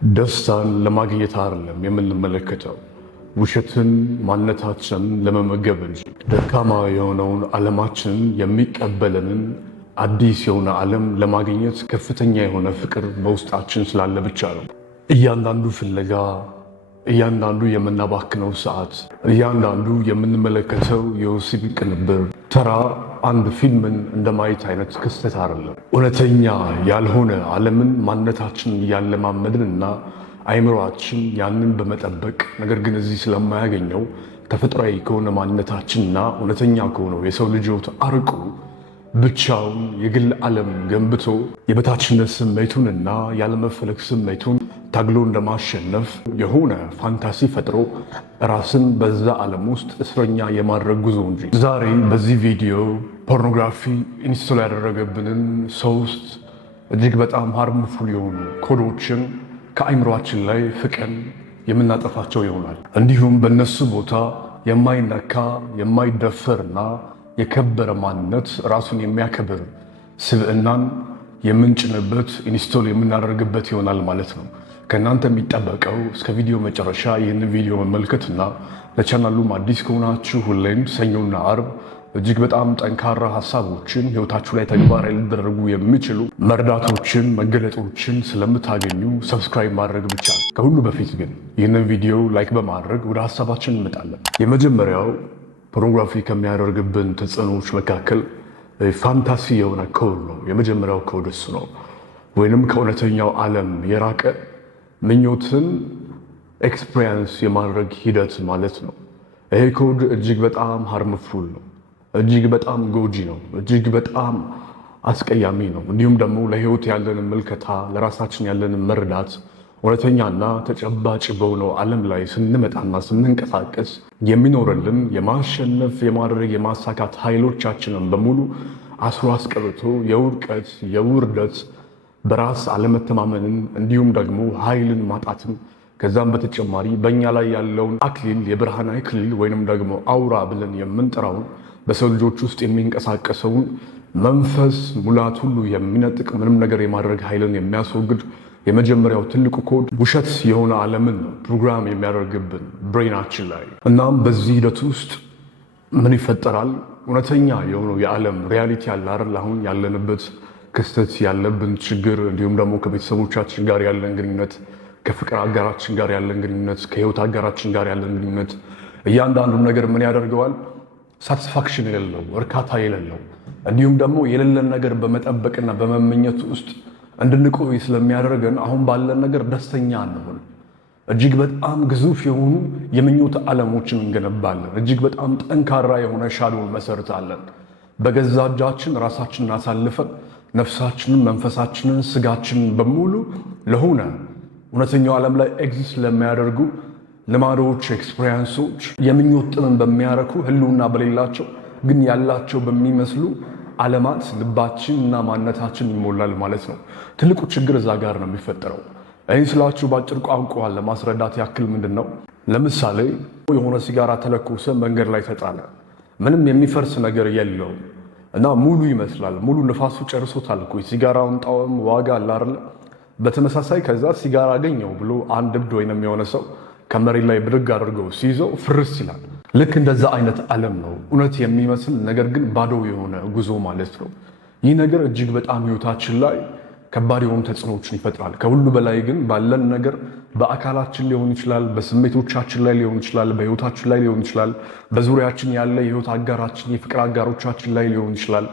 ደስታን ለማግኘት አይደለም የምንመለከተው፣ ውሸትን ማንነታችንን ለመመገብ እንጂ። ደካማ የሆነውን ዓለማችንን የሚቀበለንን አዲስ የሆነ ዓለም ለማግኘት ከፍተኛ የሆነ ፍቅር በውስጣችን ስላለ ብቻ ነው። እያንዳንዱ ፍለጋ፣ እያንዳንዱ የምናባክነው ሰዓት፣ እያንዳንዱ የምንመለከተው የወሲብ ቅንብር ተራ አንድ ፊልምን እንደማየት አይነት ክስተት አይደለም። እውነተኛ ያልሆነ ዓለምን ማንነታችንን እያለማመድን እና አይምሮአችን ያንን በመጠበቅ ነገር ግን እዚህ ስለማያገኘው ተፈጥሯዊ ከሆነ ማንነታችንና እውነተኛ ከሆነው የሰው ልጆት አርቆ ብቻውን የግል ዓለም ገንብቶ የበታችነት ስሜቱንና ያለመፈለግ ስሜቱን ታግሎ እንደማሸነፍ የሆነ ፋንታሲ ፈጥሮ ራስን በዛ ዓለም ውስጥ እስረኛ የማድረግ ጉዞ እንጂ። ዛሬ በዚህ ቪዲዮ ፖርኖግራፊ ኢንስቶል ያደረገብንን ሶስት እጅግ በጣም ሃርምፉል የሆኑ ኮዶችን ከአይምሯችን ላይ ፍቀን የምናጠፋቸው ይሆናል። እንዲሁም በእነሱ ቦታ የማይነካ የማይደፈርና የከበረ ማንነት ራሱን የሚያከብር ስብዕናን የምንጭንበት ኢንስቶል የምናደርግበት ይሆናል ማለት ነው። ከእናንተ የሚጠበቀው እስከ ቪዲዮ መጨረሻ ይህንን ቪዲዮ መመልከትና ለቻናሉም አዲስ ከሆናችሁ ሁሌም ሰኞና አርብ እጅግ በጣም ጠንካራ ሀሳቦችን ህይወታችሁ ላይ ተግባራዊ ሊደረጉ የሚችሉ መርዳቶችን፣ መገለጦችን ስለምታገኙ ሰብስክራይብ ማድረግ ብቻ። ከሁሉ በፊት ግን ይህንን ቪዲዮ ላይክ በማድረግ ወደ ሀሳባችን እንመጣለን። የመጀመሪያው ፖርኖግራፊ ከሚያደርግብን ተጽዕኖዎች መካከል ፋንታሲ የሆነ ኮድ ነው። የመጀመሪያው ኮድ እሱ ነው። ወይንም ከእውነተኛው ዓለም የራቀ ምኞትን ኤክስፒሪየንስ የማድረግ ሂደት ማለት ነው። ይሄ ኮድ እጅግ በጣም ሃርምፉል ነው። እጅግ በጣም ጎጂ ነው። እጅግ በጣም አስቀያሚ ነው። እንዲሁም ደግሞ ለህይወት ያለንን ምልከታ፣ ለራሳችን ያለንን መረዳት እውነተኛና ተጨባጭ በሆነው ዓለም ላይ ስንመጣና ስንንቀሳቀስ የሚኖርልን የማሸነፍ የማድረግ የማሳካት ኃይሎቻችንን በሙሉ አስሮ አስቀርቶ የውድቀት የውርደት በራስ አለመተማመንን እንዲሁም ደግሞ ኃይልን ማጣትን ከዛም በተጨማሪ በእኛ ላይ ያለውን አክሊል የብርሃን አክሊል ወይንም ደግሞ አውራ ብለን የምንጠራውን በሰው ልጆች ውስጥ የሚንቀሳቀሰውን መንፈስ ሙላት ሁሉ የሚነጥቅ ምንም ነገር የማድረግ ኃይልን የሚያስወግድ የመጀመሪያው ትልቁ ኮድ ውሸት የሆነ ዓለምን ፕሮግራም የሚያደርግብን ብሬናችን ላይ። እናም በዚህ ሂደት ውስጥ ምን ይፈጠራል? እውነተኛ የሆነው የዓለም ሪያሊቲ ያለ አይደል? አሁን ያለንበት ክስተት፣ ያለብን ችግር፣ እንዲሁም ደግሞ ከቤተሰቦቻችን ጋር ያለን ግንኙነት፣ ከፍቅር አጋራችን ጋር ያለን ግንኙነት፣ ከህይወት አጋራችን ጋር ያለን ግንኙነት፣ እያንዳንዱን ነገር ምን ያደርገዋል? ሳቲስፋክሽን የሌለው እርካታ የሌለው እንዲሁም ደግሞ የሌለን ነገር በመጠበቅና በመመኘት ውስጥ እንድንቆይ ስለሚያደርገን አሁን ባለን ነገር ደስተኛ አንሆን። እጅግ በጣም ግዙፍ የሆኑ የምኞት ዓለሞችን እንገነባለን። እጅግ በጣም ጠንካራ የሆነ ሻዶን መሰርታለን። በገዛ እጃችን ራሳችንን አሳልፈን ነፍሳችንን፣ መንፈሳችንን፣ ስጋችንን በሙሉ ለሆነ እውነተኛው ዓለም ላይ ኤግዚስት ለሚያደርጉ ልማዶች፣ ኤክስፔሪንሶች፣ የምኞት ጥምን በሚያረኩ ህልውና በሌላቸው ግን ያላቸው በሚመስሉ ዓለማት ልባችን እና ማንነታችን ይሞላል ማለት ነው። ትልቁ ችግር እዛ ጋር ነው የሚፈጠረው። ይህን ስላችሁ በአጭር ቋንቋ ለማስረዳት ያክል ምንድን ነው፣ ለምሳሌ የሆነ ሲጋራ ተለኮሰ፣ መንገድ ላይ ተጣለ። ምንም የሚፈርስ ነገር የለውም እና ሙሉ ይመስላል። ሙሉ ንፋሱ ጨርሶታል እኮ ሲጋራውን ጣዕም ዋጋ አለ አይደል? በተመሳሳይ ከዛ ሲጋራ አገኘው ብሎ አንድ እብድ ወይንም የሆነ ሰው ከመሬት ላይ ብድግ አድርገው ሲይዘው ፍርስ ይላል። ልክ እንደዛ አይነት ዓለም ነው እውነት የሚመስል ነገር ግን ባዶ የሆነ ጉዞ ማለት ነው። ይህ ነገር እጅግ በጣም ህይወታችን ላይ ከባድ የሆኑ ተጽዕኖዎችን ይፈጥራል። ከሁሉ በላይ ግን ባለን ነገር በአካላችን ሊሆን ይችላል፣ በስሜቶቻችን ላይ ሊሆን ይችላል፣ በህይወታችን ላይ ሊሆን ይችላል፣ በዙሪያችን ያለ የህይወት አጋራችን የፍቅር አጋሮቻችን ላይ ሊሆን ይችላል።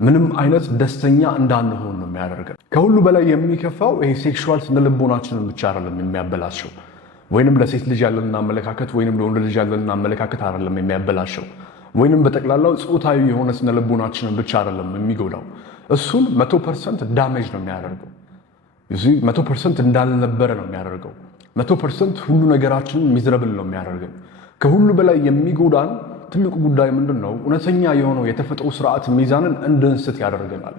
ምንም አይነት ደስተኛ እንዳንሆን ነው የሚያደርገን። ከሁሉ በላይ የሚከፋው ይሄ ሴክሹዋል ስነልቦናችንን ብቻ አይደለም የሚያበላሸው፣ ወይንም ለሴት ልጅ ያለንን አመለካከት ወይንም ለወንድ ልጅ ያለንን አመለካከት አይደለም የሚያበላሸው፣ ወይንም በጠቅላላው ጾታዊ የሆነ ስነልቦናችንን ብቻ አይደለም የሚጎዳው። እሱን 100% ዳሜጅ ነው የሚያደርገው። እዚህ 100% እንዳልነበረ ነው የሚያደርገው። 100% ሁሉ ነገራችንን ሚዝረብል ነው የሚያደርገን። ከሁሉ በላይ የሚጎዳን ትልቁ ጉዳይ ምንድን ነው? እውነተኛ የሆነው የተፈጥሮ ስርዓት ሚዛንን እንድንስት ያደርገናል።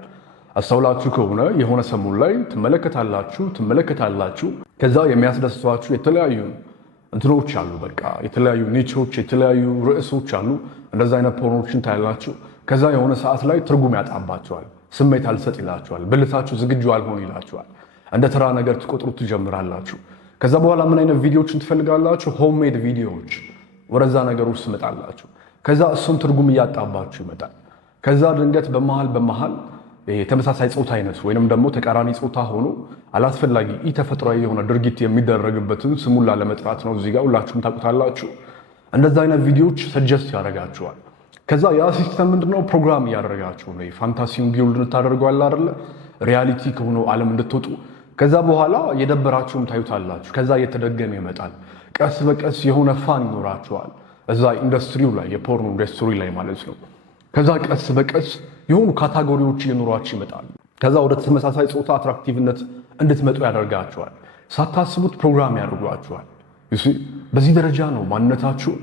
አስተውላችሁ ከሆነ የሆነ ሰሞን ላይ ትመለከታላችሁ። ከዛ የሚያስደስቷችሁ የተለያዩ እንትኖች አሉ። በቃ የተለያዩ ኒቾች፣ የተለያዩ ርዕሶች አሉ። እንደዛ አይነት ፖርኖችን ታያላችሁ። ከዛ የሆነ ሰዓት ላይ ትርጉም ያጣባቸዋል። ስሜት አልሰጥ ይላችኋል። ብልታችሁ ዝግጁ አልሆን ይላችኋል። እንደ ተራ ነገር ትቆጥሩት ትጀምራላችሁ። ከዛ በኋላ ምን አይነት ቪዲዮዎችን ትፈልጋላችሁ? ሆምሜድ ቪዲዮዎች። ወደዛ ነገር ውስጥ ትመጣላችሁ። ከዛ እሱም ትርጉም እያጣባችሁ ይመጣል። ከዛ ድንገት በመሃል ተመሳሳይ ጾታ አይነት ወይንም ደግሞ ተቃራኒ ጾታ ሆኖ አላስፈላጊ ተፈጥሯዊ የሆነ ድርጊት የሚደረግበትን ስሙን ላለመጥራት ነው እዚህ ጋር ሁላችሁም ታውቁታላችሁ። እንደዛ አይነት ቪዲዮዎች ሰጀስት ያደርጋችኋል። ከዛ ያ ሲስተም ምንድነው? ፕሮግራም እያደረጋችሁ ነው። ፋንታሲውን ቢውልድ እንድታደርጓል አይደለ? ሪያሊቲ ከሆነው ዓለም እንድትወጡ። ከዛ በኋላ የደበራችሁም ታዩታላችሁ። ከዛ እየተደገመ ይመጣል። ቀስ በቀስ የሆነ ፋን ይኖራችኋል እዛ ኢንዱስትሪው ላይ፣ የፖርኖ ኢንዱስትሪ ላይ ማለት ነው። ከዛ ቀስ በቀስ የሆኑ ካታጎሪዎች እየኖሯችሁ ይመጣሉ። ከዛ ወደ ተመሳሳይ ጾታ አትራክቲቭነት እንድትመጡ ያደርጋችኋል። ሳታስቡት ፕሮግራም ያደርጓችኋል። በዚህ ደረጃ ነው ማንነታችሁ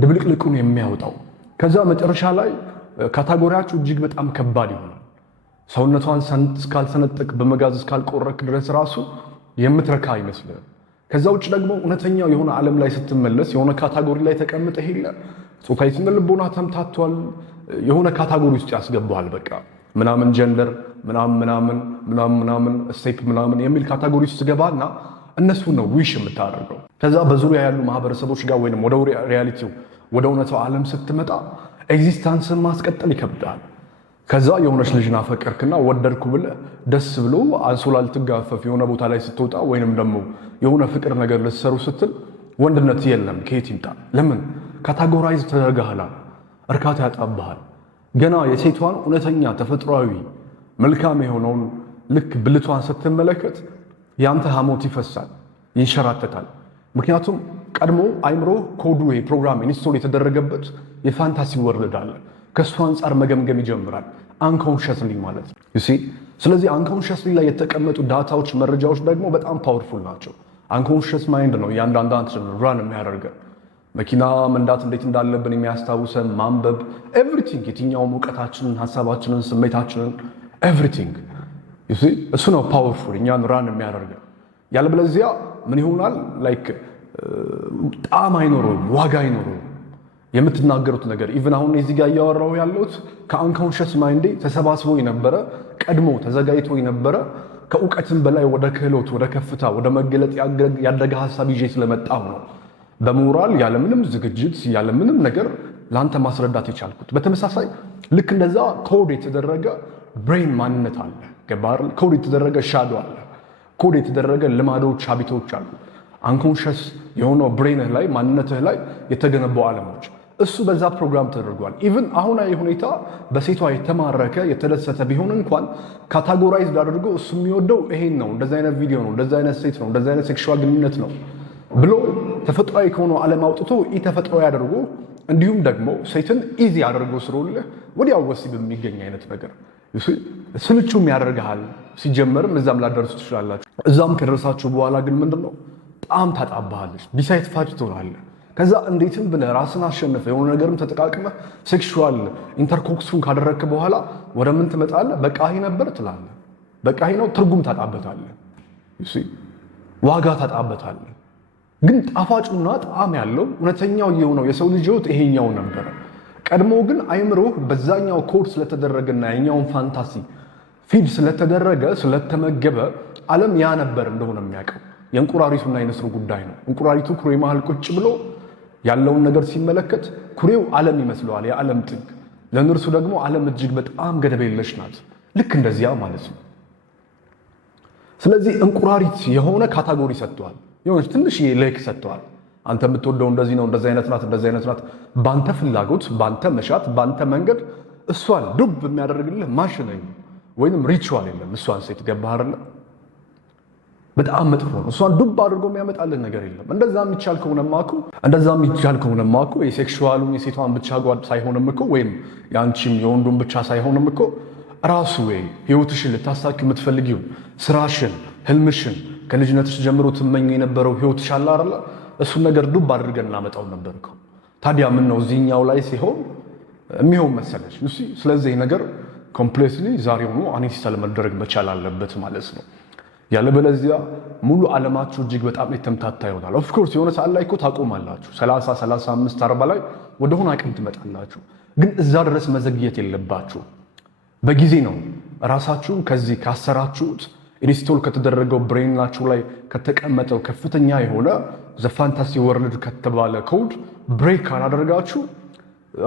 ድብልቅልቁን የሚያወጣው። ከዛ መጨረሻ ላይ ካታጎሪያችሁ እጅግ በጣም ከባድ ይሆናል። ሰውነቷን እስካልሰነጠቅ በመጋዝ እስካልቆረክ ድረስ ራሱ የምትረካ አይመስልም። ከዛ ውጭ ደግሞ እውነተኛው የሆነ ዓለም ላይ ስትመለስ የሆነ ካታጎሪ ላይ ተቀምጠ ሄለ ጾታዊ ስነ ልቦና ተምታቷል። የሆነ ካታጎሪ ውስጥ ያስገባዋል። በቃ ምናምን ጀንደር ምናምን ስቴፕ ምናምን የሚል ካታጎሪ ውስጥ ገባና እነሱ ነው ዊሽ የምታደርገው። ከዛ በዙሪያ ያሉ ማህበረሰቦች ጋር ወይንም ወደ ሪያሊቲው ወደ እውነታው ዓለም ስትመጣ ኤግዚስታንስን ማስቀጠል ይከብዳል። ከዛ የሆነች ልጅ ናፈቀርክና ወደድኩ ብለህ ደስ ብሎ አንሶላ ልትጋፈፍ የሆነ ቦታ ላይ ስትወጣ ወይንም ደግሞ የሆነ ፍቅር ነገር ልትሰሩ ስትል ወንድነት የለም። ከየት ይምጣ? ለምን? ካታጎራይዝ ተደርገሃል። እርካታ ያጣብሃል። ገና የሴቷን እውነተኛ ተፈጥሯዊ መልካም የሆነውን ልክ ብልቷን ስትመለከት ያንተ ሐሞት ይፈሳል፣ ይንሸራተታል። ምክንያቱም ቀድሞ አይምሮ ኮዱ ፕሮግራም ኢንስቶል የተደረገበት የፋንታሲ ወርልድ አለ። ከእሱ አንጻር መገምገም ይጀምራል። አንኮንሽስሊ ማለት ነው። ስለዚህ አንኮንሽስሊ ላይ የተቀመጡ ዳታዎች፣ መረጃዎች ደግሞ በጣም ፓወርፉል ናቸው። አንኮንሽስ ማይንድ ነው እያንዳንዳችን ራን የሚያደርገን። መኪና መንዳት እንዴት እንዳለብን የሚያስታውሰን፣ ማንበብ፣ ኤቭሪቲንግ፣ የትኛውም እውቀታችንን፣ ሀሳባችንን፣ ስሜታችንን ኤቭሪቲንግ እሱ ነው ፓወርፉል እኛን ራን የሚያደርገን። ያለበለዚያ ምን ይሆናል? ላይክ ጣዕም አይኖረውም፣ ዋጋ አይኖረውም የምትናገሩት ነገር። ኢቭን አሁን እዚህ ጋር እያወራሁ ያለሁት ከአንኮንሽስ ማይንዴ ተሰባስቦ የነበረ ቀድሞ ተዘጋጅቶ የነበረ ከእውቀትም በላይ ወደ ክህሎት፣ ወደ ከፍታ፣ ወደ መገለጥ ያደገ ሀሳብ ይዤ ስለመጣሁ ነው። በሞራል ያለምንም ዝግጅት ያለምንም ነገር ለአንተ ማስረዳት የቻልኩት። በተመሳሳይ ልክ እንደዛ ኮድ የተደረገ ብሬን ማንነት አለ። ገባር? ኮድ የተደረገ ሻዶ አለ። ኮድ የተደረገ ልማዶች፣ ሀቢቶች አሉ። አንኮንሽስ የሆነው ብሬንህ ላይ ማንነትህ ላይ የተገነባው ዓለሞች እሱ በዛ ፕሮግራም ተደርጓል። ኢቭን አሁናዊ ሁኔታ በሴቷ የተማረከ የተደሰተ ቢሆን እንኳን ካታጎራይዝድ አድርጎ እሱ የሚወደው ይሄን ነው፣ እንደዚህ አይነት ቪዲዮ ነው፣ እንደዚህ አይነት ሴት ነው፣ እንደዚህ አይነት ሴክሹዋል ግንኙነት ነው ብሎ ተፈጥሯዊ ከሆነው ዓለም አውጥቶ ተፈጥሯዊ አድርጎ እንዲሁም ደግሞ ሴትን ኢዚ አድርጎ ስሮልህ ወዲያው ወሲብ የሚገኝ አይነት ነገር ስልቹም ያደርግሃል። ሲጀመርም እዛም ላደርሱ ትችላላችሁ። እዛም ከደረሳችሁ በኋላ ግን ምንድነው በጣም ታጣባሃለች፣ ዲሳይት ፋጭ ትሆናለህ። ከዛ እንዴትም ብለህ ራስን አሸንፈ የሆነ ነገርም ተጠቃቅመህ ሴክሹዋል ኢንተርኮክሱን ካደረግክ በኋላ ወደ ምን ትመጣለህ? በቃ ነበር ትላለህ። በቃ ነው ትርጉም ታጣበታለህ፣ ዋጋ ታጣበታለህ። ግን ጣፋጩና ጣዕም ያለው እውነተኛው የሆነው የሰው ልጅ ሕይወት ይሄኛው ነበረ። ቀድሞ ግን አይምሮህ በዛኛው ኮድ ስለተደረገና የኛውን ፋንታሲ ፊድ ስለተደረገ ስለተመገበ ዓለም ያ ነበር እንደሆነ የሚያውቀው። የእንቁራሪቱና የንስሩ ጉዳይ ነው። እንቁራሪቱ ኩሬ መሃል ቁጭ ብሎ ያለውን ነገር ሲመለከት ኩሬው ዓለም ይመስለዋል፣ የዓለም ጥግ። ለእነርሱ ደግሞ ዓለም እጅግ በጣም ገደብ የለሽ ናት። ልክ እንደዚያ ማለት ነው። ስለዚህ እንቁራሪት የሆነ ካታጎሪ ሰጥተዋል፣ የሆነች ትንሽ ሌክ ሰጥተዋል። አንተ የምትወደው እንደዚህ ነው፣ እንደዚህ አይነት ናት፣ እንደዚህ አይነት ናት። በአንተ ፍላጎት፣ በአንተ መሻት፣ በአንተ መንገድ እሷን ዱብ የሚያደርግልህ ማሽን ወይንም ሪቹዋል የለም። እሷን ሴት ገባህ አይደለ? በጣም መጥፎ ነው። እሷን ዱብ አድርጎ የሚያመጣልን ነገር የለም። እንደዛ የሚቻል ከሆነማ እኮ የሴክሹዋሉን የሴቷን ብቻ ጓድ ሳይሆንም እኮ ወይም የአንቺም የወንዱን ብቻ ሳይሆንም እኮ ራሱ ህይወትሽን ልታሳኪ የምትፈልጊው ስራሽን፣ ህልምሽን ከልጅነትሽ ጀምሮ ትመኝ የነበረው ህይወትሽ አለ አይደለ? እሱን ነገር ዱብ አድርገን እናመጣው ነበር እኮ። ታዲያ ምን ነው እዚህኛው ላይ ሲሆን የሚሆን መሰለሽ? ስለዚህ ነገር ኮምፕሌትሊ ዛሬውኑ አኔስታል መደረግ መቻል አለበት ማለት ነው። ያለበለዚያ ሙሉ ዓለማችሁ እጅግ በጣም የተምታታ ይሆናል። ኦፍ ኮርስ የሆነ ሰዓት ላይ እኮ ታቆማላችሁ። 30 35 40 ላይ ወደሆነ አቅም ትመጣላችሁ። ግን እዛ ድረስ መዘግየት የለባችሁ። በጊዜ ነው ራሳችሁን ከዚህ ካሰራችሁት ኢንስቶል ከተደረገው ብሬናችሁ ላይ ከተቀመጠው ከፍተኛ የሆነ ዘ ፋንታሲ ወርልድ ከተባለ ኮድ ብሬክ ካላደረጋችሁ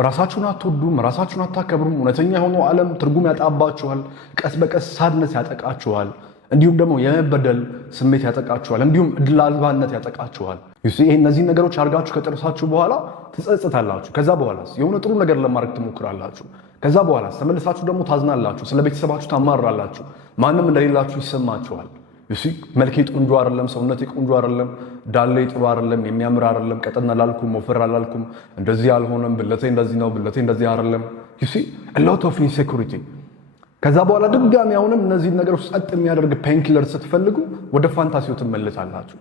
ራሳችሁን አትወዱም፣ ራሳችሁን አታከብሩም። እውነተኛ የሆነው ዓለም ትርጉም ያጣባችኋል። ቀስ በቀስ ሳድነስ ያጠቃችኋል። እንዲሁም ደግሞ የመበደል ስሜት ያጠቃችኋል። እንዲሁም እድል አልባነት ያጠቃችኋል። እነዚህ ነገሮች አድርጋችሁ ከጨረሳችሁ በኋላ ትጸጽታላችሁ። ከዛ በኋላ የሆነ ጥሩ ነገር ለማድረግ ትሞክራላችሁ። ከዛ በኋላ ተመልሳችሁ ደግሞ ታዝናላችሁ። ስለ ቤተሰባችሁ ታማራላችሁ። ማንም እንደሌላችሁ ይሰማችኋል። መልኬ ቆንጆ አይደለም፣ ሰውነቴ ቆንጆ አይደለም፣ ዳሌ ጥሩ አይደለም፣ የሚያምር አይደለም፣ ቀጠን አላልኩም፣ ወፈር አላልኩም፣ እንደዚህ አልሆነም፣ ብለቴ እንደዚህ ነው፣ ብለቴ እንደዚህ አይደለም። a lot of insecurity። ከዛ በኋላ ድጋሚ አሁንም እነዚህ ነገሮች ጸጥ የሚያደርግ ፔንኪለር ስትፈልጉ ወደ ፋንታሲው ትመለሳላችሁ።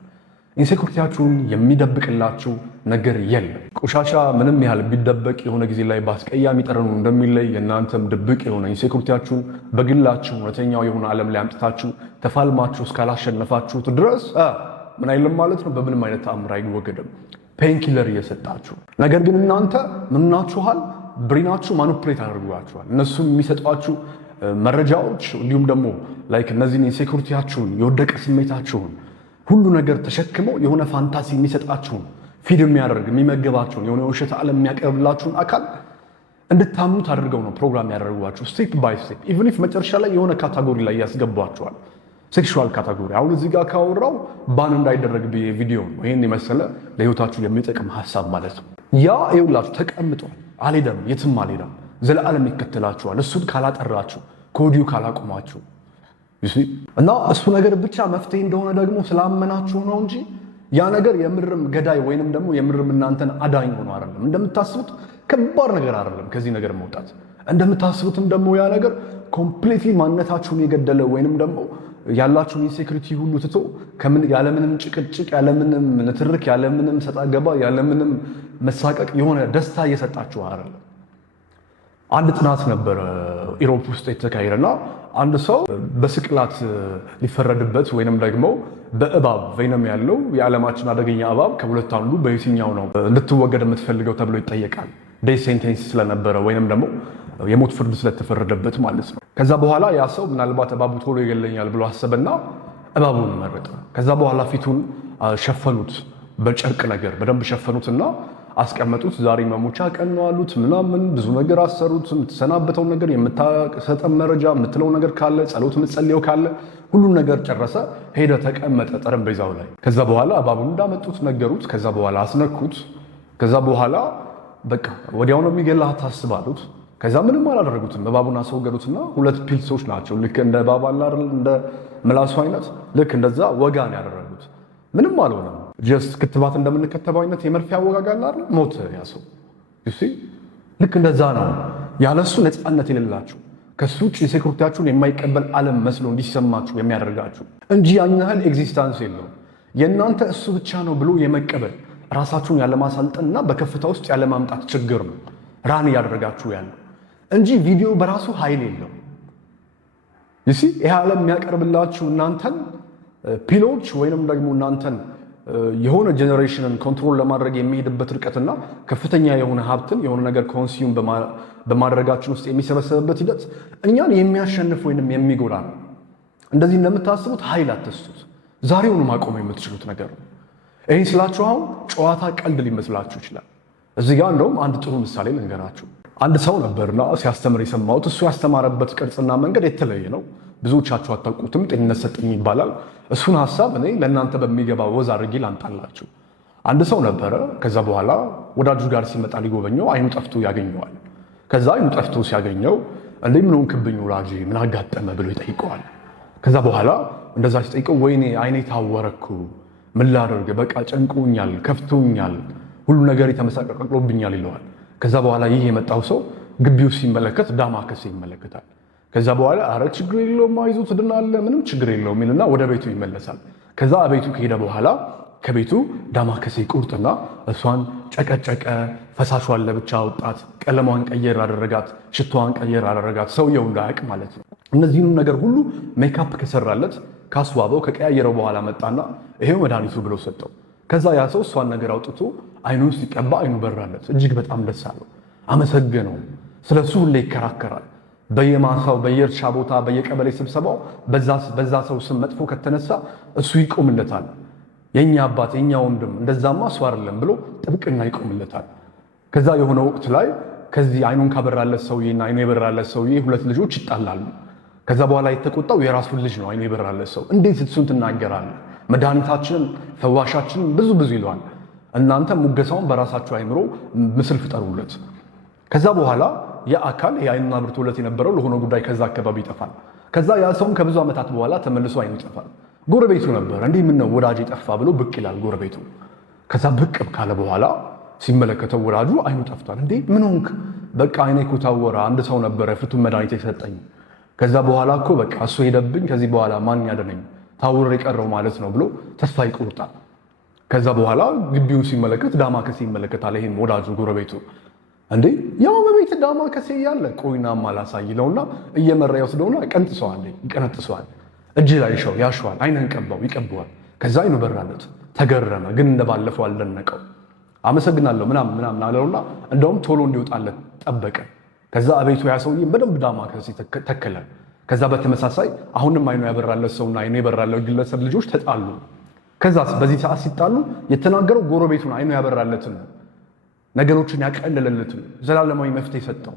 ኢንሴኩሪቲያችሁን የሚደብቅላችሁ ነገር የለም። ቆሻሻ ምንም ያህል ቢደበቅ የሆነ ጊዜ ላይ በአስቀያሚ ጠረኑ እንደሚለይ የእናንተም ድብቅ የሆነ ኢንሴኩሪቲያችሁን በግላችሁ እውነተኛው የሆነ ዓለም ላይ አምጥታችሁ ተፋልማችሁ እስካላሸነፋችሁት ድረስ ምን አይልም ማለት ነው። በምንም አይነት ተአምር አይወገድም። ፔንኪለር እየሰጣችሁ ነገር ግን እናንተ ምናችኋል? ብሬናችሁ ማኑፕሌት አድርጓችኋል። እነሱ የሚሰጧችሁ መረጃዎች እንዲሁም ደግሞ ላይክ እነዚህን ኢንሴኩሪቲያችሁን የወደቀ ስሜታችሁን ሁሉ ነገር ተሸክመው የሆነ ፋንታሲ የሚሰጣችሁን ፊድ የሚያደርግ የሚመገባችሁን የሆነ ውሸት ዓለም የሚያቀርብላችሁን አካል እንድታምኑት አድርገው ነው ፕሮግራም ያደርጓችሁ ስቴፕ ባይ ስቴፕ። ኢቭን ኢፍ መጨረሻ ላይ የሆነ ካታጎሪ ላይ ያስገቧችኋል። ሴክሹዋል ካታጎሪ። አሁን እዚህ ጋር ካወራው ባን እንዳይደረግ ቪዲዮ ነው። ይህን የመሰለ ለህይወታችሁ የሚጠቅም ሀሳብ ማለት ነው። ያ ይኸውላችሁ ተቀምጧል። አልሄደም፣ የትም አልሄደም። ዘለዓለም ይከተላችኋል። እሱን ካላጠራችሁ፣ ከወዲሁ ካላቆማችሁ እና እሱ ነገር ብቻ መፍትሄ እንደሆነ ደግሞ ስላመናችሁ ነው እንጂ ያ ነገር የምርም ገዳይ ወይንም ደግሞ የምርም እናንተን አዳኝ ሆኖ አይደለም። እንደምታስቡት ከባድ ነገር አይደለም ከዚህ ነገር መውጣት። እንደምታስቡትም ደግሞ ያ ነገር ኮምፕሊትሊ ማንነታችሁን የገደለ ወይንም ደግሞ ያላችሁን ኢንሴኩሪቲ ሁሉ ትቶ ያለምንም ጭቅጭቅ፣ ያለምንም ንትርክ፣ ያለምንም ሰጣ ገባ፣ ያለምንም መሳቀቅ የሆነ ደስታ እየሰጣችሁ አይደለም። አንድ ጥናት ነበረ ኢሮፕ ውስጥ የተካሄደና አንድ ሰው በስቅላት ሊፈረድበት ወይንም ደግሞ በእባብ ቬነም ያለው የዓለማችን አደገኛ እባብ ከሁለት አንዱ በየትኛው ነው እንድትወገድ የምትፈልገው ተብሎ ይጠየቃል። ዴዝ ሴንቴንስ ስለነበረ ወይንም ደግሞ የሞት ፍርድ ስለተፈረደበት ማለት ነው። ከዛ በኋላ ያ ሰው ምናልባት እባቡ ቶሎ ይገለኛል ብሎ አሰበና እባቡን መረጠ። ከዛ በኋላ ፊቱን ሸፈኑት፣ በጨርቅ ነገር በደንብ ሸፈኑትና አስቀመጡት። ዛሬ መሞቻ ቀን ነው አሉት። ምናምን ብዙ ነገር አሰሩት። የምትሰናበተው ነገር፣ የምታሰጠው መረጃ፣ የምትለው ነገር ካለ፣ ጸሎት የምትጸልየው ካለ ሁሉን ነገር ጨረሰ። ሄደ፣ ተቀመጠ ጠረጴዛው ላይ። ከዛ በኋላ እባቡን እንዳመጡት ነገሩት። ከዛ በኋላ አስነኩት። ከዛ በኋላ በቃ ወዲያው ነው የሚገላህ ታስባሉት። ከዛ ምንም አላደረጉትም። እባቡን አስወገዱትና ሁለት ፒልሶች ናቸው ልክ እንደ እባብ አለ አይደል፣ እንደ ምላሱ አይነት ልክ እንደዛ ወጋን ያደረጉት። ምንም አልሆነም። ጀስት ክትባት እንደምንከተበው አይነት የመርፌ አወጋጋል አይደል፣ ሞተ ያ ሰው። ልክ እንደዛ ነው። ያለሱ ነፃነት የሌላችሁ ከሱ ውጭ ሴኩሪቲያችሁን የማይቀበል ዓለም መስሎ እንዲሰማችሁ የሚያደርጋችሁ እንጂ ያን ያህል ኤግዚስታንስ የለውም። የእናንተ እሱ ብቻ ነው ብሎ የመቀበል ራሳችሁን ያለማሳልጠንና በከፍታ ውስጥ ያለማምጣት ችግር ነው ራን እያደረጋችሁ ያለው እንጂ ቪዲዮ በራሱ ኃይል የለው። ይህ ዓለም የሚያቀርብላችሁ እናንተን ፒሎች ወይንም ደግሞ እናንተን የሆነ ጀኔሬሽንን ኮንትሮል ለማድረግ የሚሄድበት ርቀትና ከፍተኛ የሆነ ሀብትን የሆነ ነገር ኮንሱም በማድረጋችን ውስጥ የሚሰበሰብበት ሂደት እኛን የሚያሸንፍ ወይንም የሚጎዳ ነው። እንደዚህ እንደምታስቡት ኃይል አትስጡት። ዛሬውኑ ማቆም የምትችሉት ነገር ነው። ይህን ስላችሁ አሁን ጨዋታ ቀልድ ሊመስላችሁ ይችላል። እዚህ ጋር እንደውም አንድ ጥሩ ምሳሌ ልንገራችሁ። አንድ ሰው ነበርና ሲያስተምር የሰማሁት። እሱ ያስተማረበት ቅርጽና መንገድ የተለየ ነው። ብዙዎቻችሁ አታውቁትም። ጤንነት ሰጠኝ ይባላል። እሱን ሀሳብ እኔ ለእናንተ በሚገባ ወዝ አድርጌ ላምጣላችሁ። አንድ ሰው ነበረ። ከዛ በኋላ ወዳጁ ጋር ሲመጣ ሊጎበኘው አይኑ ጠፍቶ ያገኘዋል። ከዛ አይኑ ጠፍቶ ሲያገኘው እንዴ ምን ሆንክብኝ ወዳጄ፣ ምን አጋጠመ ብሎ ይጠይቀዋል። ከዛ በኋላ እንደዛ ሲጠይቀው ወይኔ አይኔ ታወረኩ፣ ምን ላደርግ፣ በቃ ጨንቆኛል፣ ከፍቶኛል፣ ሁሉ ነገር ተመሳቀቅሎብኛል ይለዋል። ከዛ በኋላ ይህ የመጣው ሰው ግቢው ሲመለከት ዳማከሴ ይመለከታል። ከዛ በኋላ አረ ችግር የለውም አይዞህ ትድናለህ፣ ምንም ችግር የለውም ይልና ወደ ቤቱ ይመለሳል። ከዛ ቤቱ ከሄደ በኋላ ከቤቱ ዳማከሴ ቁርጥና እሷን ጨቀጨቀ፣ ፈሳሿን ለብቻ አወጣት፣ ቀለሟን ቀየር አደረጋት፣ ሽቷን ቀየር አደረጋት፣ ሰውየው እንዳያውቅ ማለት ነው። እነዚህንም ነገር ሁሉ ሜካፕ ከሰራለት ካስዋበው ከቀያየረው በኋላ መጣና ይሄው መድኃኒቱ ብሎ ሰጠው። ከዛ ያ ሰው እሷን ነገር አውጥቶ አይኑን ሲቀባ አይኑ በራለት። እጅግ በጣም ደስ አለው፣ አመሰገነው። ስለሱ ሁሌ ይከራከራል። በየማሳው በየእርሻ ቦታ በየቀበሌ ስብሰባው በዛ ሰው ስም መጥፎ ከተነሳ እሱ ይቆምለታል። የኛ አባት የኛ ወንድም እንደዛማ እሱ አይደለም ብሎ ጥብቅና ይቆምለታል። ከዛ የሆነ ወቅት ላይ ከዚህ አይኑን ካበራለት ሰውዬና አይኑ የበራለት ሰውዬ ሁለት ልጆች ይጣላሉ። ከዛ በኋላ የተቆጣው የራሱን ልጅ ነው። አይኑ የበራለት ሰው እንዴት እሱን ትናገራለህ? መድኃኒታችንን ፈዋሻችንን ብዙ ይለዋል። እናንተ ሙገሳውን በራሳችሁ አይምሮ ምስል ፍጠሩለት። ከዛ በኋላ የአካል የአይኑን አብርቶለት የነበረው ለሆነ ጉዳይ ከዛ አካባቢ ይጠፋል። ከዛ ያ ሰውም ከብዙ ዓመታት በኋላ ተመልሶ አይኑ ይጠፋል። ጎረቤቱ ነበር እንዲህ ምን ነው ወዳጅ ጠፋ ብሎ ብቅ ይላል ጎረቤቱ። ከዛ ብቅ ካለ በኋላ ሲመለከተው ወዳጁ አይኑ ጠፍቷል። እንዴ ምን ሆንክ? በቃ አይኔ እኮ ታወራ፣ አንድ ሰው ነበረ ፍቱን መድኃኒት የሰጠኝ። ከዛ በኋላ እኮ በቃ እሱ ሄደብኝ፣ ከዚህ በኋላ ማን ያደነኝ? ታውሬ የቀረው ማለት ነው ብሎ ተስፋ ይቆርጣል። ከዛ በኋላ ግቢውን ሲመለከት ዳማከሴ ይመለከታል። ይሄም ወዳጁ ጎረቤቱ እንዴ ያው በቤት ዳማከሴ እያለ ቆይና ማላሳይ ነውና እየመራ ይወስደውና ይቀነጥሰዋል። እጅ ላይ ያሸዋል። አይነን ቀባው ይቀባዋል። ከዛ አይኑ በራለት። ተገረመ፣ ግን እንደባለፈው አልደነቀው። አመሰግናለሁ ምናምን አለውና እንደውም ቶሎ እንዲወጣለት ጠበቀ። ከዛ አቤቱ ያ ሰውዬ በደንብ ዳማከሴ ተከለ። ከዛ በተመሳሳይ አሁንም አይኑ ያበራለት ሰውና አይኑ የበራለት ግለሰብ ልጆች ተጣሉ። ከዛ በዚህ ሰዓት ሲጣሉ የተናገረው ጎረቤቱን አይኑ ያበራለትን ነገሮችን ያቀለለለትን ዘላለማዊ መፍትሄ ሰጠው።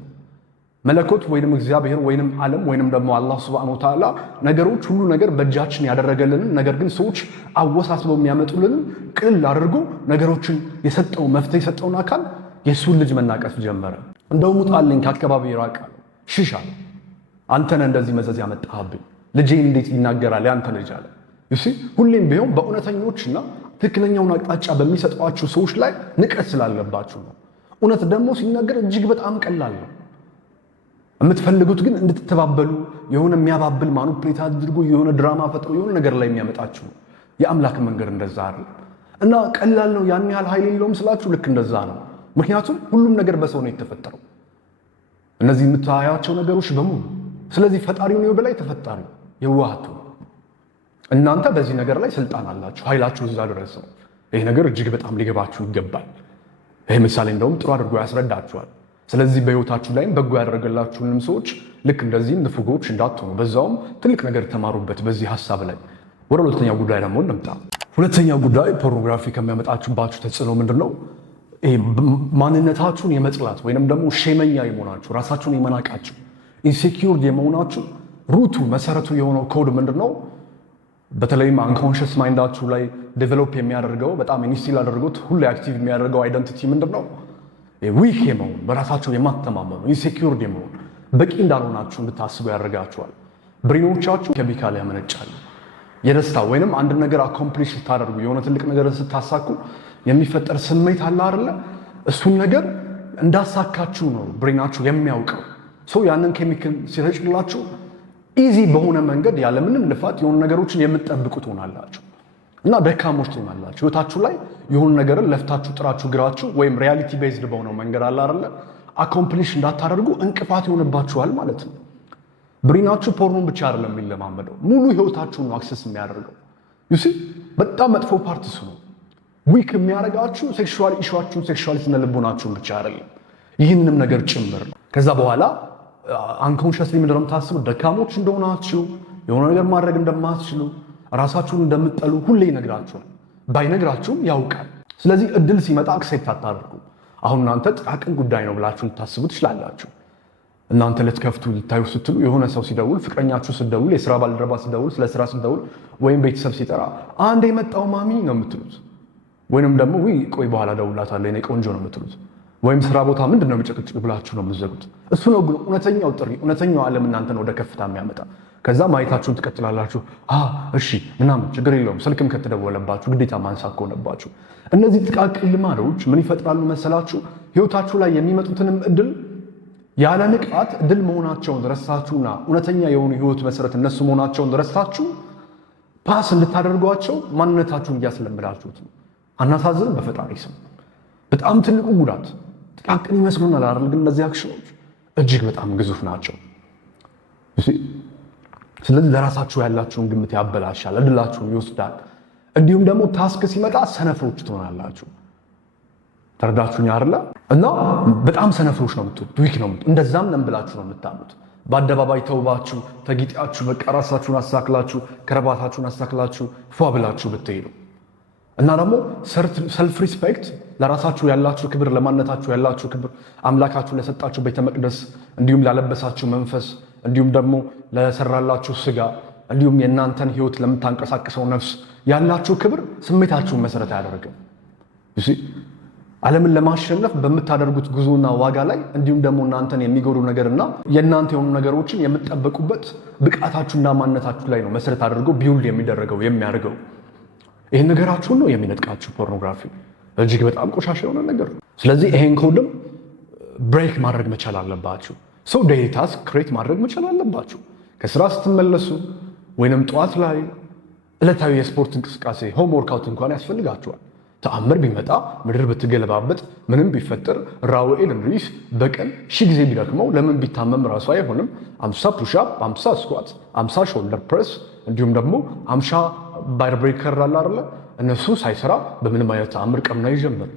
መለኮት ወይንም እግዚአብሔር ወይንም ዓለም ወይንም ደግሞ አላህ ሱብሓነሁ ወተዓላ ነገሮች ሁሉ ነገር በእጃችን ያደረገልንን ነገር ግን ሰዎች አወሳስበው የሚያመጡልን ቅልል አድርጎ ነገሮችን የሰጠው መፍትሄ የሰጠውን አካል የእሱን ልጅ መናቀፍ ጀመረ። እንደውም ውጣልኝ ከአካባቢ ራቅ አለ። ሽሽ አለ። አንተ ነህ እንደዚህ መዘዝ ያመጣህብኝ፣ ልጄን እንዴት ይናገራል ያንተ ልጅ አለ። ይሲ ሁሌም ቢሆን በእውነተኞችና ትክክለኛውን አቅጣጫ በሚሰጧችሁ ሰዎች ላይ ንቀት ስላለባችሁ ነው። እውነት ደግሞ ሲናገር እጅግ በጣም ቀላል ነው። የምትፈልጉት ግን እንድትተባበሉ የሆነ የሚያባብል ማኑፕሌት አድርጎ የሆነ ድራማ ፈጥሮ የሆነ ነገር ላይ የሚያመጣችሁ ነው። የአምላክ መንገድ እንደዛ አይደል እና ቀላል ነው። ያን ያህል ኃይል የለውም ስላችሁ ልክ እንደዛ ነው። ምክንያቱም ሁሉም ነገር በሰው ነው የተፈጠረው፣ እነዚህ የምታያቸው ነገሮች በሙሉ። ስለዚህ ፈጣሪውን በላይ ተፈጣሪ የዋሃቱ እናንተ በዚህ ነገር ላይ ስልጣን አላችሁ፣ ኃይላችሁ እዛ ድረስ ነው። ይሄ ነገር እጅግ በጣም ሊገባችሁ ይገባል። ይሄ ምሳሌ እንደውም ጥሩ አድርጎ ያስረዳችኋል። ስለዚህ በህይወታችሁ ላይም በጎ ያደረገላችሁንም ሰዎች ልክ እንደዚህም ንፉጎች እንዳትሆኑ፣ በዛውም ትልቅ ነገር ተማሩበት በዚህ ሐሳብ ላይ። ወደ ሁለተኛው ጉዳይ ደግሞ እንምጣ። ሁለተኛው ጉዳይ ፖርኖግራፊ ከሚያመጣችሁባችሁ ተጽዕኖ ምንድነው? ማንነታችሁን የመጥላት ወይንም ደግሞ ሼመኛ የመሆናችሁ፣ ራሳችሁን የመናቃችሁ፣ ኢንሴኪዩርድ የመሆናችሁ ሩቱ መሰረቱ የሆነው ኮድ ምንድነው? በተለይም አንኮንሽስ ማይንዳችሁ ላይ ዴቨሎፕ የሚያደርገው በጣም ኢንስቲል አድርጎት ሁሌ አክቲቭ የሚያደርገው አይደንቲቲ ምንድነው? ዊክ የመሆን በራሳቸው የማተማመኑ ኢንሴኪዩርድ የመሆን በቂ እንዳልሆናችሁ እንድታስቡ ያደርጋችኋል። ብሬኖቻችሁ ኬሚካል ያመነጫሉ። የደስታ ወይንም አንድ ነገር አኮምፕሊሽ ስታደርጉ የሆነ ትልቅ ነገር ስታሳኩ የሚፈጠር ስሜት አለ አይደለ? እሱን ነገር እንዳሳካችሁ ነው ብሬናችሁ የሚያውቀው። ሰው ያንን ኬሚካል ሲረጭላችሁ ኢዚ በሆነ መንገድ ያለምንም ልፋት የሆኑ ነገሮችን የምትጠብቁ ትሆናላችሁ እና ደካሞች ትሆናላችሁ። ህይወታችሁ ላይ የሆኑ ነገርን ለፍታችሁ ጥራችሁ ግራችሁ ወይም ሪያሊቲ ቤዝድ በሆነው መንገድ አለ አይደለ አኮምፕሊሽ እንዳታደርጉ እንቅፋት ይሆንባችኋል ማለት ነው። ብሬናችሁ ፖርኖን ብቻ አይደለም የሚለማመደው፣ ሙሉ ህይወታችሁን ነው አክሰስ የሚያደርገው። ዩሲ በጣም መጥፎ ፓርት እሱ ነው። ዊክ የሚያደርጋችሁ ሴክሹዋል ኢሹአችሁን ሴክሹዋል ስነ ልቦናችሁን ብቻ አይደለም ይህንም ነገር ጭምር ነው። ከዛ በኋላ አንኮንሽስሊ ምንድን ነው የምታስቡት? ደካሞች እንደሆናችሁ፣ የሆነ ነገር ማድረግ እንደማትችሉ፣ ራሳችሁን እንደምትጠሉ ሁሌ ይነግራችኋል። ባይነግራችሁም ያውቃል። ስለዚህ እድል ሲመጣ አክሴፕት አታደርጉ። አሁን እናንተ ጥቃቅን ጉዳይ ነው ብላችሁ ልታስቡ ትችላላችሁ። እናንተ ልትከፍቱ ልታዩ ስትሉ የሆነ ሰው ሲደውል፣ ፍቅረኛችሁ ስትደውል፣ የስራ ባልደረባ ሲደውል፣ ስለ ስራ ስትደውል ወይም ቤተሰብ ሲጠራ አንድ የመጣው ማሚ ነው የምትሉት። ወይንም ደግሞ ቆይ በኋላ ደውላታለሁ የኔ ቆንጆ ነው የምትሉት። ወይም ስራ ቦታ ምንድን ነው የሚጨቅጭቅ ብላችሁ ነው የምትዘጉት። እሱ ነው ግን እውነተኛው ጥሪ፣ እውነተኛው ዓለም እናንተን ወደ ከፍታ የሚያመጣ። ከዛ ማየታችሁን ትቀጥላላችሁ። እሺ ምናምን ችግር የለውም ስልክም ከተደወለባችሁ ግዴታ ማንሳት ከሆነባችሁ። እነዚህ ጥቃቅን ልማዶች ምን ይፈጥራሉ መሰላችሁ? ህይወታችሁ ላይ የሚመጡትንም እድል ያለ ንቃት እድል መሆናቸውን ረሳችሁና እውነተኛ የሆኑ ህይወት መሰረት እነሱ መሆናቸውን ረሳችሁ ፓስ እንድታደርጓቸው ማንነታችሁን እያስለምዳችሁት ነው። አናሳዝንም? በፈጣሪ ስም በጣም ትልቁ ጉዳት ጥቃቅን ይመስሉናል አይደል? ግን እነዚህ አክሽኖች እጅግ በጣም ግዙፍ ናቸው። ስለዚህ ለራሳችሁ ያላችሁን ግምት ያበላሻል፣ እድላችሁን ይወስዳል። እንዲሁም ደግሞ ታስክ ሲመጣ ሰነፎች ትሆናላችሁ። ተረዳችሁኝ አይደለ? እና በጣም ሰነፎች ነው የምትሆኑት፣ ዊክ ነው የምትሆኑት። እንደዛም ነን ብላችሁ ነው የምታምኑት። በአደባባይ ተውባችሁ ተጊጣችሁ በቃ ራሳችሁን አስተካክላችሁ ከረባታችሁን አስተካክላችሁ ፏ ብላችሁ ብትሄዱ እና ደግሞ ሰልፍ ሪስፔክት ለራሳችሁ ያላችሁ ክብር፣ ለማንነታችሁ ያላችሁ ክብር፣ አምላካችሁ ለሰጣችሁ ቤተ መቅደስ፣ እንዲሁም ላለበሳችሁ መንፈስ፣ እንዲሁም ደግሞ ለሰራላችሁ ስጋ፣ እንዲሁም የእናንተን ህይወት ለምታንቀሳቅሰው ነፍስ ያላችሁ ክብር ስሜታችሁን መሰረት አያደርግም። ዓለምን ለማሸነፍ በምታደርጉት ጉዞና ዋጋ ላይ እንዲሁም ደግሞ እናንተን የሚጎዱ ነገርና የእናንተ የሆኑ ነገሮችን የምትጠበቁበት ብቃታችሁና ማንነታችሁ ላይ ነው መሰረት አድርገው ቢውልድ የሚደረገው የሚያደርገው። ይህን ነገራችሁን ነው የሚነጥቃችሁ። ፖርኖግራፊ እጅግ በጣም ቆሻሻ የሆነ ነገር ነው። ስለዚህ ይሄን ኮድም ብሬክ ማድረግ መቻል አለባችሁ። ሰው ዴይሊ ታስክ ክሬት ማድረግ መቻል አለባችሁ። ከስራ ስትመለሱ ወይንም ጠዋት ላይ ዕለታዊ የስፖርት እንቅስቃሴ ሆም ወርክአውት እንኳን ያስፈልጋችኋል። ተአምር ቢመጣ ምድር ብትገለባበጥ ምንም ቢፈጠር ራውኤል እንድሪስ በቀን 1000 ጊዜ ቢደክመው ለምን ቢታመም ራሱ አይሆንም 50 ፑሽአፕ፣ 50 ስኳት፣ 50 ሾልደር ፕሬስ እንዲሁም ደግሞ 50 ባር ብሬከር አለ አይደለ? እነሱ ሳይሰራ በምንም አይነት ተአምር ቀኑን አይጀምርም።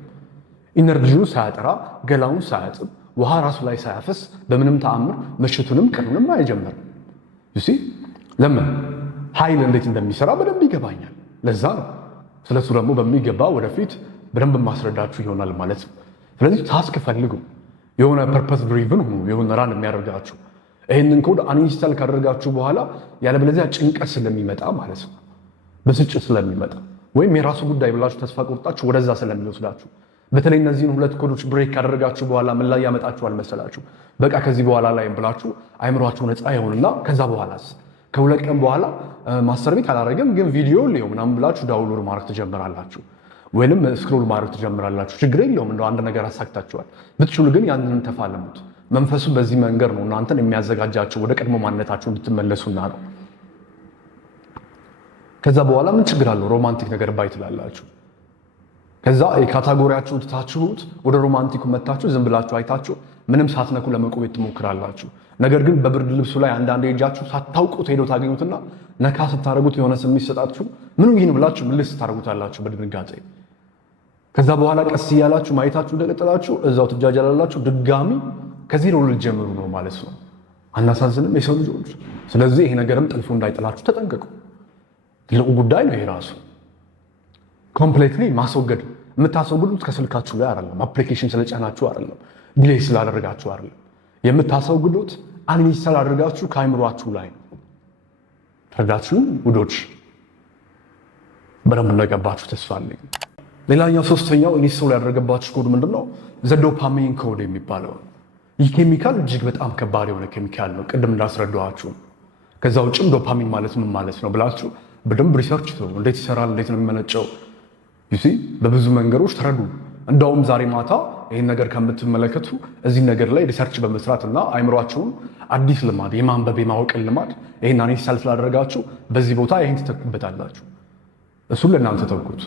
ኢነርጂውን ሳያጠራ ገላውን ሳያጥብ ውሃ ራሱ ላይ ሳያፈስ በምንም ተአምር ምሽቱንም ቀኑንም አይጀምርም። እሺ ለምን? ኃይል እንዴት እንደሚሰራ በደንብ ይገባኛል። ለዛ ነው ስለሱ ደግሞ በሚገባ ወደፊት በደንብ ማስረዳችሁ ይሆናል ማለት ነው። ስለዚህ ታስክ ፈልጉ፣ የሆነ ፐርፐስ ድሪቭን ሁኑ፣ የሆነ ራን የሚያደርጋችሁ። ይህንን ኮድ አንኢንስታል ካደረጋችሁ በኋላ ያለበለዚያ ጭንቀት ስለሚመጣ ማለት ነው፣ ብስጭት ስለሚመጣ ወይም የራሱ ጉዳይ ብላችሁ ተስፋ ቆርጣችሁ ወደዛ ስለሚወስዳችሁ። በተለይ እነዚህን ሁለት ኮዶች ብሬክ ካደረጋችሁ በኋላ ምን ላይ ያመጣችኋል መሰላችሁ? በቃ ከዚህ በኋላ ላይ ብላችሁ አይምሯችሁ ነፃ ይሆንና ከዛ በኋላስ ከሁለት ቀን በኋላ ማስተር ቤት አላረገም ግን ቪዲዮ ሊዮ ምናምን ብላችሁ ዳውንሎድ ማድረግ ትጀምራላችሁ፣ ወይንም ስክሮል ማድረግ ትጀምራላችሁ። ችግር የለውም፣ እንደው አንድ ነገር አሳክታችኋል። ብትችሉ ግን ያንንም ተፋለሙት። መንፈሱ በዚህ መንገድ ነው እናንተን የሚያዘጋጃችሁ ወደ ቀድሞ ማንነታችሁ እንድትመለሱና ነው። ከዛ በኋላ ምን ችግር አለው? ሮማንቲክ ነገር ባይ ትላላችሁ። ከዛ የካታጎሪያችሁን ትታችሁት ወደ ሮማንቲኩ መታችሁ ዝም ብላችሁ አይታችሁ ምንም ሳትነኩ ለመቆየት ትሞክራላችሁ። ነገር ግን በብርድ ልብሱ ላይ አንዳንዴ እጃችሁ ሳታውቁት ሄዶ ታገኙትና ነካ ስታደርጉት የሆነ ስሜት ሲሰጣችሁ ምን ይህን ብላችሁ ምልስ ታደርጉታላችሁ በድንጋጤ። ከዛ በኋላ ቀስ እያላችሁ ማየታችሁ እንደቀጠላችሁ እዛው ትጃጃላላችሁ። ድጋሚ ከዜሮ ልትጀምሩ ነው ማለት ነው። አናሳዝንም የሰው ልጆች? ስለዚህ ይሄ ነገርም ጥልፉ እንዳይጥላችሁ ተጠንቀቁ። ትልቁ ጉዳይ ነው ይሄ ራሱ ኮምፕሌትሊ ማስወገድ። የምታስወግዱት ከስልካችሁ ላይ አይደለም፣ አፕሊኬሽን ስለጫናችሁ አይደለም፣ ዲሌይ ስላደረጋችሁ አይደለም። የምታስወግዱት አንኢንስታል አድርጋችሁ ከአይምሯችሁ ላይ ነው። ተረዳችሁ ውዶች? በደንብ እንደገባችሁ ተስፋ አለኝ። ሌላኛው ሶስተኛው ኢንስቶል ያደረገባችሁ ኮድ ምንድነው? ዶፓሚን ኮድ የሚባለው ነው። ይህ ኬሚካል እጅግ በጣም ከባድ የሆነ ኬሚካል ነው፣ ቅድም እንዳስረዳኋችሁ። ከዛ ውጭም ዶፓሚን ማለት ምን ማለት ነው ብላችሁ በደንብ ሪሰርች ነው። እንዴት ይሰራል? እንዴት ነው የሚመነጨው? በብዙ መንገዶች ተረዱ። እንደውም ዛሬ ማታ ይህን ነገር ከምትመለከቱ እዚህ ነገር ላይ ሪሰርች በመስራት እና አይምሯችሁን አዲስ ልማድ የማንበብ የማወቅን ልማድ ይህን አንኢንስታል ስላደረጋችሁ በዚህ ቦታ ይህን ትተኩበታላችሁ። እሱን ለእናንተ ተውኩት።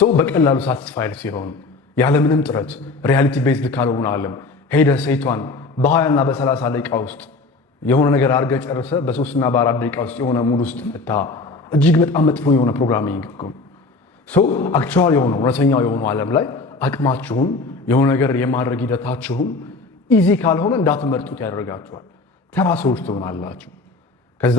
ሰው በቀላሉ ሳቲስፋይድ ሲሆን ያለምንም ጥረት ሪያሊቲ ቤዝድ ካልሆነ ዓለም ሄደ ሴቷን በ20 እና በ30 ደቂቃ ውስጥ የሆነ ነገር አድርገህ ጨርሰህ በ3 እና በ4 ደቂቃ ውስጥ የሆነ ሙድ ውስጥ መታ እጅግ በጣም መጥፎ የሆነ ፕሮግራሚንግ ነው። ሰው አክቹዋል የሆነ እውነተኛው የሆነው ዓለም ላይ አቅማችሁን የሆነ ነገር የማድረግ ሂደታችሁን ኢዚ ካልሆነ እንዳትመርጡት ያደርጋችኋል። ተራ ሰዎች ትሆናላችሁ። ከዛ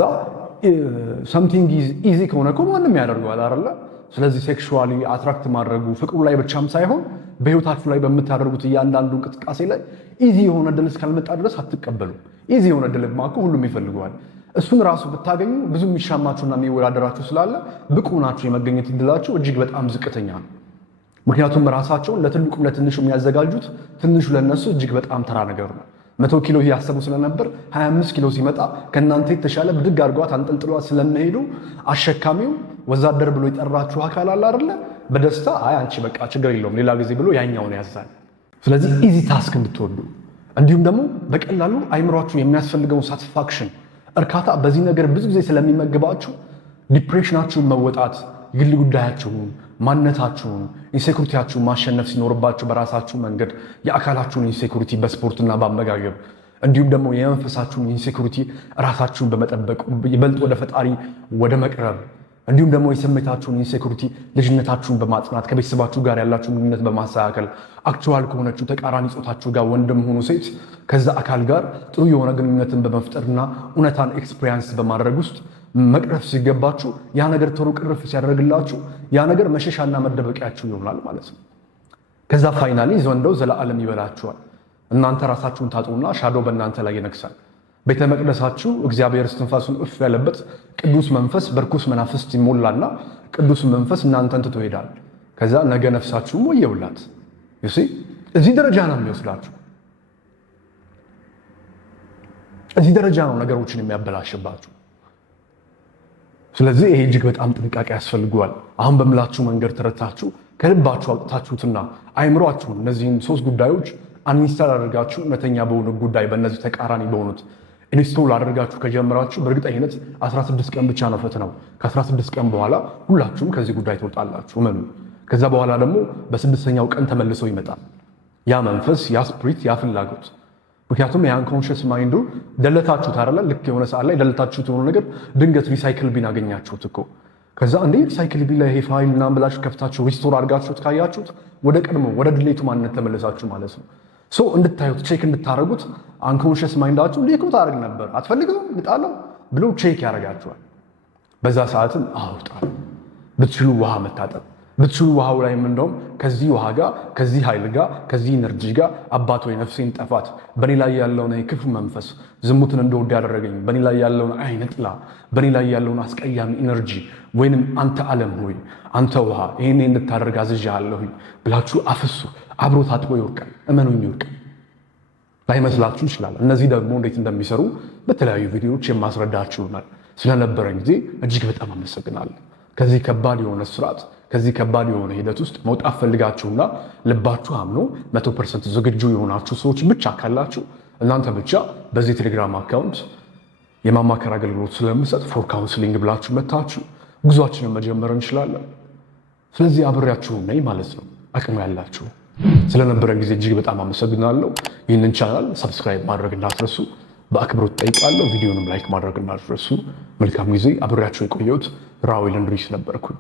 ሰምቲንግ ኢዚ ከሆነ እኮ ማንም ያደርገዋል አይደለ? ስለዚህ ሴክሹዋሊ አትራክት ማድረጉ ፍቅሩ ላይ ብቻም ሳይሆን በህይወታችሁ ላይ በምታደርጉት እያንዳንዱ እንቅስቃሴ ላይ ኢዚ የሆነ ድል እስካልመጣ ድረስ አትቀበሉም። ኢዚ የሆነ ድልማ እኮ ሁሉም ይፈልገዋል። እሱን ራሱ ብታገኙ ብዙ የሚሻማችሁና የሚወዳደራችሁ ስላለ ብቁ ናችሁ የመገኘት እድላችሁ እጅግ በጣም ዝቅተኛ ነው። ምክንያቱም ራሳቸውን ለትልቁም ለትንሹ የሚያዘጋጁት ትንሹ ለነሱ እጅግ በጣም ተራ ነገር ነው። 100 ኪሎ ያሰቡ ስለነበር 25 ኪሎ ሲመጣ ከእናንተ የተሻለ ብድግ አድርጓት አንጠልጥሏት ስለሚሄዱ አሸካሚው ወዛደር ብሎ የጠራችሁ አካል አለ አይደለ? በደስታ አይ አንቺ በቃ ችግር የለውም ሌላ ጊዜ ብሎ ያኛውን ያዛል። ስለዚህ ኢዚ ታስክ እንድትወዱ እንዲሁም ደግሞ በቀላሉ አይምሯችሁ የሚያስፈልገውን ሳቲስፋክሽን እርካታ በዚህ ነገር ብዙ ጊዜ ስለሚመግባችሁ ዲፕሬሽናችሁን መወጣት፣ ግል ጉዳያችሁን፣ ማንነታችሁን፣ ኢንሴኩሪቲያችሁን ማሸነፍ ሲኖርባችሁ በራሳችሁ መንገድ የአካላችሁን ኢንሴኩሪቲ በስፖርትና በአመጋገብ እንዲሁም ደግሞ የመንፈሳችሁን ኢንሴኩሪቲ ራሳችሁን በመጠበቅ ይበልጥ ወደ ፈጣሪ ወደ መቅረብ እንዲሁም ደግሞ የስሜታችሁን ኢንሴኩሪቲ ልጅነታችሁን በማጽናት ከቤተሰባችሁ ጋር ያላችሁን ግንኙነት በማስተካከል አክቹዋል ከሆነችው ተቃራኒ ጾታችሁ ጋር ወንድም ሆኑ ሴት ከዛ አካል ጋር ጥሩ የሆነ ግንኙነትን በመፍጠርና እውነታን ኤክስፒሪየንስ በማድረግ ውስጥ መቅረፍ ሲገባችሁ ያ ነገር ቶሎ ቅርፍ ሲያደርግላችሁ ያ ነገር መሸሻና መደበቂያችሁ ይሆናል ማለት ነው። ከዛ ፋይናሊ ዘንዶው ዘለዓለም ይበላችኋል። እናንተ ራሳችሁን ታጡና ሻዶ በእናንተ ላይ ይነግሳል። ቤተ መቅደሳችሁ እግዚአብሔር እስትንፋሱን እፍ ያለበት ቅዱስ መንፈስ በርኩስ መናፍስት ይሞላና ቅዱስ መንፈስ እናንተን ትቶ ይሄዳል። ከዛ ነገ ነፍሳችሁም ወየውላት። እዚህ ደረጃ ነው የሚወስዳችሁ። እዚህ ደረጃ ነው ነገሮችን የሚያበላሽባችሁ። ስለዚህ ይሄ እጅግ በጣም ጥንቃቄ ያስፈልገዋል። አሁን በምላችሁ መንገድ ተረታችሁ ከልባችሁ አውጥታችሁትና አይምሯችሁን እነዚህን 3 ጉዳዮች አንኢንስታል አድርጋችሁ እውነተኛ በሆኑ ጉዳይ በእነዚህ ተቃራኒ በሆኑት ኢንስቶል አድርጋችሁ ከጀመራችሁ በእርግጠኝነት 16 ቀን ብቻ ነው ፈተናው። ከ16 ቀን በኋላ ሁላችሁም ከዚህ ጉዳይ ትወጣላችሁ። እመኑ። ከዛ በኋላ ደግሞ በ6ኛው ቀን ተመልሰው ይመጣል ያ መንፈስ፣ ያ ስፕሪት፣ ያ ፍላጎት። ምክንያቱም የአንኮንሽስ ማይንዱ ደለታችሁት አይደለ? ልክ የሆነ ሰዓት ላይ ደለታችሁት የሆነ ነገር ድንገት ሪሳይክል ቢን አገኛችሁት እኮ። ከዛ እንዴ ሪሳይክል ቢን ላይ ይሄ ፋይል ምናምን ብላችሁ ከፍታችሁ ሪስቶር አድርጋችሁት ካያችሁት ወደ ቀድሞ ወደ ድሌቱ ማንነት ተመለሳችሁ ማለት ነው። እንድታዩት ቼክ እንድታደርጉት አንኮንሽስ ማይንዳችሁ ሊኩ ታደርግ ነበር አትፈልገውም ልጣለው ብሎ ቼክ ያደርጋችኋል። በዛ ሰዓትም አውጣል። ብትችሉ ውሃ መታጠብ ብትችሉ ውሃው ላይ እንደውም ከዚህ ውሃ ጋር ከዚህ ኃይል ጋር ከዚህ ኢነርጂ ጋር አባት ወይ ነፍሴን ጠፋት፣ በኔ ላይ ያለውን ክፉ መንፈስ ዝሙትን እንደወድ ያደረገኝ በኔ ላይ ያለውን አይነ ጥላ በኔ ላይ ያለውን አስቀያሚ ኢነርጂ ወይንም አንተ ዓለም ሆይ አንተ ውሃ ይሄን እንድታደርግ አዝዣለሁኝ ብላችሁ አፍሱ። አብሮ ታጥቦ ይወርቃል። እመኑኝ ይወርቃል። ላይመስላችሁ ይችላል። እነዚህ ደግሞ እንዴት እንደሚሰሩ በተለያዩ ቪዲዮዎች የማስረዳችሁ ይሆናል። ስለነበረን ጊዜ እጅግ በጣም አመሰግናለሁ። ከዚህ ከባድ የሆነ ስርዓት ከዚህ ከባድ የሆነ ሂደት ውስጥ መውጣት ፈልጋችሁና ልባችሁ አምኖ 100% ዝግጁ የሆናችሁ ሰዎች ብቻ ካላችሁ እናንተ ብቻ በዚህ ቴሌግራም አካውንት የማማከር አገልግሎት ስለምሰጥ ፎር ካውንስሊንግ ብላችሁ መታችሁ ጉዟችንን መጀመር እንችላለን። ስለዚህ አብሬያችሁ ነኝ ማለት ነው። አቅሙ ያላችሁ ስለነበረን ጊዜ እጅግ በጣም አመሰግናለሁ። ይህንን ቻናል ሰብስክራይብ ማድረግ እንዳትረሱ በአክብሮት ጠይቃለሁ። ቪዲዮንም ላይክ ማድረግ እንዳትረሱ። መልካም ጊዜ። አብሬያችሁ የቆየሁት ራዊል እንድሪስ ነበርኩኝ።